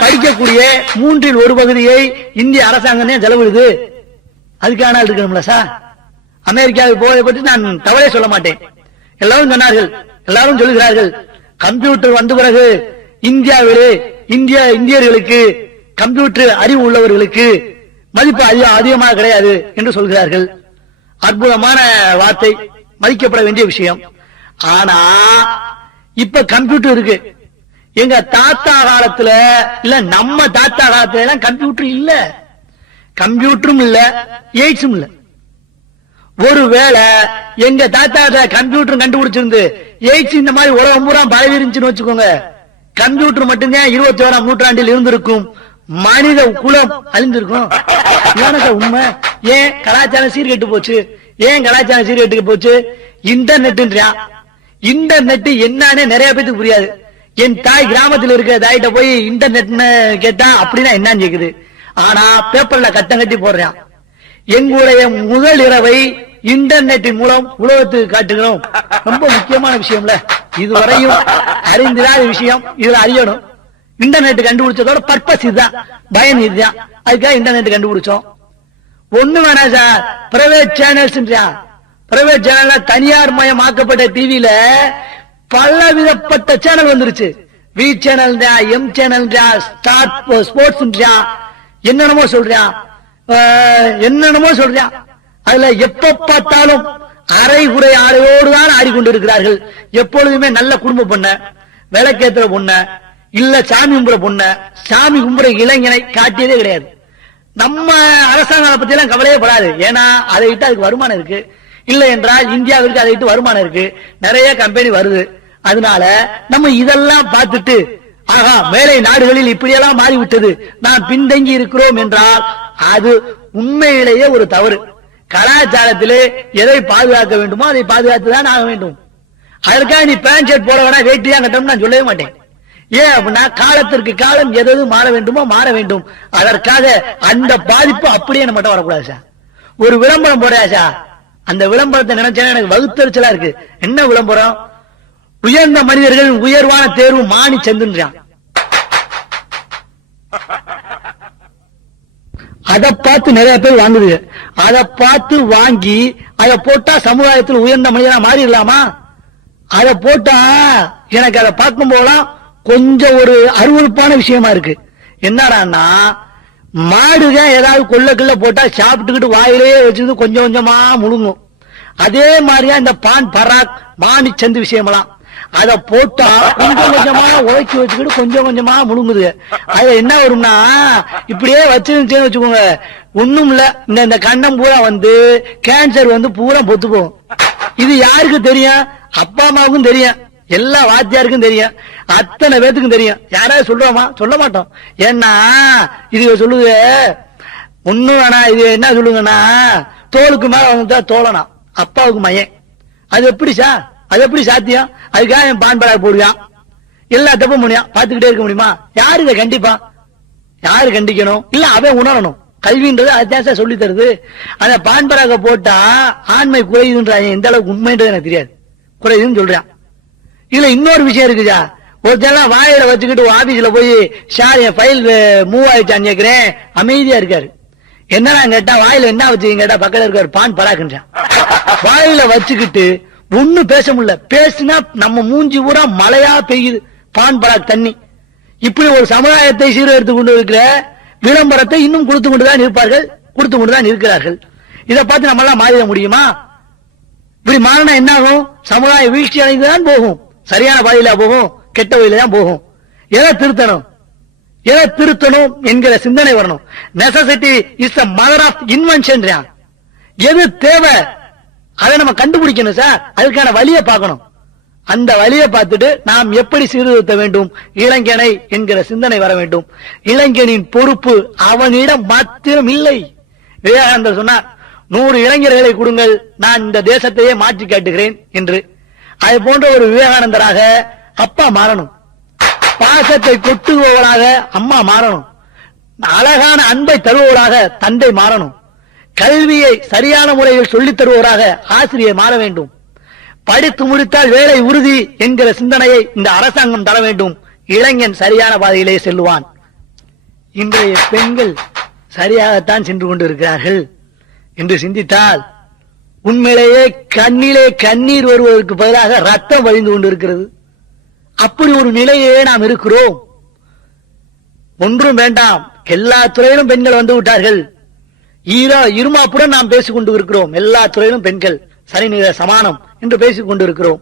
படிக்கக்கூடிய 1/3 பகுதியை இந்திய அரசாங்கம் செலவிடுது. அதுக்கான இருக்கணும்ல சார். அமெரிக்காவுக்கு போவதை பற்றி நான் தவறே சொல்ல மாட்டேன். எல்லாரும் சொன்னார்கள், எல்லாரும் சொல்லுகிறார்கள், கம்ப்யூட்டர் வந்த பிறகு இந்தியாவிலே இந்தியர்களுக்கு கம்ப்யூட்டர் அறிவு உள்ளவர்களுக்கு மதிப்பு அதிகமாக கிடையாது என்று சொல்கிறார்கள். அற்புதமான வார்த்தை, மதிக்கப்பட வேண்டிய விஷயம். ஆனா இப்ப கம்ப்யூட்டர் இருக்கு. எங்க தாத்தா காலத்துல இல்ல நம்ம தாத்தா காலத்துல எல்லாம் கம்ப்யூட்டர் இல்ல, கம்ப்யூட்டரும் இல்ல, எய்ட்ஸும் இல்ல. ஒருவேளை எங்க தாத்தா கம்ப்யூட்டர் கண்டுபிடிச்சிருந்து எய்ட்ஸ் இந்த மாதிரி உலகம் பூரா பரவி இருந்துச்சுன்னு வச்சுக்கோங்க, கம்ப்யூட்டர் மட்டும்தான் 21ஆம் நூற்றாண்டில் இருந்திருக்கும், மனித குலம் அழிந்திருக்கும். உண்மை. ஏன் கலாச்சாரம் சீர்கெட்டு போச்சு? ஏன் கலாச்சாரம் சீர்கெட்டு போச்சு? இன்டர்நெட் என்னன்னு நிறைய பேருக்கு புரியாது. என் தாய் கிராமத்தில் இருக்கிற தாயிட்ட போய் இன்டர்நெட் கேட்டா அப்படின்னா என்னன்னு கேக்குது. ஆனா பேப்பர்ல கட்டம் கட்டி போடுறான். எங்களுடைய முதல் இரவை இன்டர்நெட்டின் மூலம் உலகத்துக்கு காட்டுகிறோம். ரொம்ப முக்கியமான விஷயம்ல, இதுவரையும் அறிந்திராத விஷயம், இதுல அறியணும். இன்டர்நெட் கண்டுபிடிச்சதோட பர்பஸ் இதுதான், பயன் இதுதான். அதுக்காக இன்டர்நெட் கண்டுபிடிச்சோம். ஒண்ணு வேணா சார், பிரைவேட் சேனல்ஸ், பிரைவேட் சேனல்ல தனியார் மயமாக்கப்பட்ட டிவில பல விதப்பட்ட சேனல் வந்துருச்சு. V channel, M channel, Star Sports, என்னென்னமோ சொல்றான். அதுல எப்ப பார்த்தாலும் அரை குறை ஆடையோடு தான் ஆடிக்கொண்டிருக்கிறார்கள். எப்பொழுதுமே நல்ல குடும்ப பொண்ண, விளக்கேத்துற பொண்ண, இல்ல சாமி கும்புற பொண்ண, சாமி கும்புற இளைஞனை காட்டியதே கிடையாது. நம்ம அரசாங்கம் பத்தி எல்லாம் கவலையே படாது. ஏன்னா அதை விட்டு அதுக்கு வருமானம் இருக்கு. இல்ல என்றால் இந்தியாவிற்கு அதை விட்டு வருமானம் இருக்கு, நிறைய கம்பெனி வருது. அதனால நம்ம இதெல்லாம் பார்த்துட்டு ஆகா மேலை நாடுகளில் இப்படியெல்லாம் மாறிவிட்டது, நான் பின்தங்கி இருக்கிறோம் என்றால் அது உண்மையிலேயே ஒரு தவறு. கலாச்சாரத்திலே எதை பாதுகாக்க வேண்டுமோ அதை பாதுகாத்துதான் ஆக வேண்டும். அதற்காக நீ பேண்ட் ஷர்ட் போட வேணா, வேட்டி தான் கட்டணும் நான் சொல்லவே மாட்டேன். ஏன் அப்படின்னா காலத்திற்கு காலம் எது மாற வேண்டுமோ மாற வேண்டும். அதற்காக அந்த பாதிப்பு அப்படியே நம்ம மட்டும் வரக்கூடாது சார். ஒரு விளம்பரம் போடுறா சார், அந்த விளம்பரத்தை நினைச்சா எனக்கு வகுத்தறிச்சலா இருக்கு. என்ன விளம்பரம்? உயர்ந்த மனிதர்கள் உயர்வான தேர்வு மாணி சென்றுன்றான். அதை பார்த்து நிறைய பேர் வாங்குது. அதை பார்த்து வாங்கி அதை போட்டா சமுதாயத்தில் உயர்ந்த மனிதனா மாறிடலாமா? அதை போட்டா எனக்கு அதை பார்க்கும் போதெல்லாம் கொஞ்சம் ஒரு அருவருப்பான விஷயமா இருக்கு. என்னடான்னா மாடுதான் ஏதாவது கொள்ளக்குள்ள போட்டா சாப்பிட்டுக்கிட்டு வாயிலேயே வச்சுக்கிட்டு கொஞ்சம் கொஞ்சமா முழுங்கும். அதே மாதிரியா இந்த பான் பராக் மாணி சந்து விஷயமெல்லாம் அதை போட்டா கொஞ்சம் கொஞ்சமா உழைச்சி வச்சுக்கிட்டு கொஞ்சம் கொஞ்சமா முழுங்குது. அது என்ன வரும்னா இப்படியே வச்சிருந்துச்சேன்னு வச்சுக்கோங்க, ஒண்ணும் இல்ல, இந்த கண்ணம் பூரா கேன்சர் பூரா பொத்து போகும். இது யாருக்கு தெரியும்? அப்பா அம்மாவுக்கும் தெரியும், எல்லா வாத்தியாருக்கும் தெரியும், அத்தனை பேத்துக்கும் தெரியும். யாராவது சொல்றோமா? சொல்ல மாட்டோம். ஏன்னா இது சொல்லுது ஒண்ணும் வேணா. இது என்ன சொல்லுங்கன்னா தோளுக்கு மேல வந்தா தோழனா அப்பாவுக்கு மையன். அது எப்படி சார்? அது எப்படி சாத்தியம்? அதுக்காக என் பான் பராக் போடுவான், எல்லா தப்பும் முடியும், பாத்துக்கிட்டே இருக்க முடியுமா? யாரு இதை கண்டிப்பா? யாரு கண்டிக்கணும்? இல்ல அவன் உணரணும். கல்வின்றது அதுதான் சொல்லி தருது. அந்த பான் பராக போட்டா ஆண்மை குறையுதுன்றாங்க. எந்த அளவுக்கு உண்மைன்றது எனக்கு தெரியாது, குறையுதுன்னு சொல்றான். இதுல இன்னொரு விஷயம் இருக்குதா, ஒருத்தெல்லாம் வாயில வச்சுக்கிட்டு ஆபீஸ்ல போய் சார் என் ஃபைல் மூவ் ஆயிடுச்சான்னு கேக்குறேன், அமைதியா இருக்காரு. என்னடா கேட்டா வாயில என்ன வச்சுக்கீங்க கேட்டா பக்கத்துல இருக்காரு பான் பராக்குன்றான். வாயில வச்சுக்கிட்டு ஒண்ணு பேச முடியல, பேசினா நம்ம மூஞ்சி பூரா மழையா பெய்யுது பான் பராக் தண்ணி. இப்படி ஒரு சமுதாயத்தை சீர்திருத்தி கொண்டு இருக்கிற விளம்பரத்தை இன்னும் கொடுத்து கொண்டுதான் இருப்பார்கள், கொடுத்து கொண்டுதான் இருக்கிறார்கள். இதை பார்த்து நம்ம எல்லாம் மாறிட முடியுமா? இப்படி மாறினா என்ன ஆகும்? சமுதாய வீழ்ச்சி அடைந்துதான் போகும். சரியான வழியில போகும், கெட்ட வழியில தான் போகும். எதை திருத்தணும், எதை திருத்தணும் என்கிற சிந்தனை வரணும். Necessity is the mother of invention. எது தேவை அதை நம்ம கண்டுபிடிக்கணும் சார். அதுக்கான வழியை பார்க்கணும். அந்த வழியை பார்த்துட்டு நாம் எப்படி சீர்திருத்த வேண்டும் இளைஞனை என்கிற சிந்தனை வர வேண்டும். இளைஞனின் பொறுப்பு அவனிடம் மாத்திரம் இல்லை. விவேகானந்தர் சொன்னார், 100 இளைஞர்களை கொடுங்கள், நான் இந்த தேசத்தையே மாற்றி காட்டுகிறேன் என்று. அது போன்ற ஒரு விவேகானந்தராக அப்பா மாறணும், பாசத்தை கொட்டுபவராக அம்மா மாறணும், அழகான அன்பை தருபவராக தந்தை மாறணும், கல்வியை சரியான முறையில் சொல்லித் தருவராக ஆசிரியர் மாற வேண்டும். படித்து முடித்தால் வேலை உறுதி என்கிற சிந்தனையை இந்த அரசாங்கம் தர வேண்டும். இளைஞன் சரியான பாதையிலே செல்லுவான். இன்றைய பெண்கள் சரியாகத்தான் சென்று கொண்டிருக்கிறார்கள் என்று சிந்தித்தால் உண்மையிலேயே கண்ணிலே கண்ணீர் வருவதற்கு பதிலாக ரத்தம் வழிந்து கொண்டிருக்கிறது. அப்படி ஒரு நிலையே நாம் இருக்கிறோம். ஒன்றும் வேண்டாம், எல்லா துறையிலும் பெண்கள் வந்து விட்டார்கள். இருமாப்புடன் நாம் பேசிக் கொண்டு இருக்கிறோம். எல்லா துறையிலும் பெண்கள் சரிநிலை சமானம் என்று பேசிக் கொண்டிருக்கிறோம்.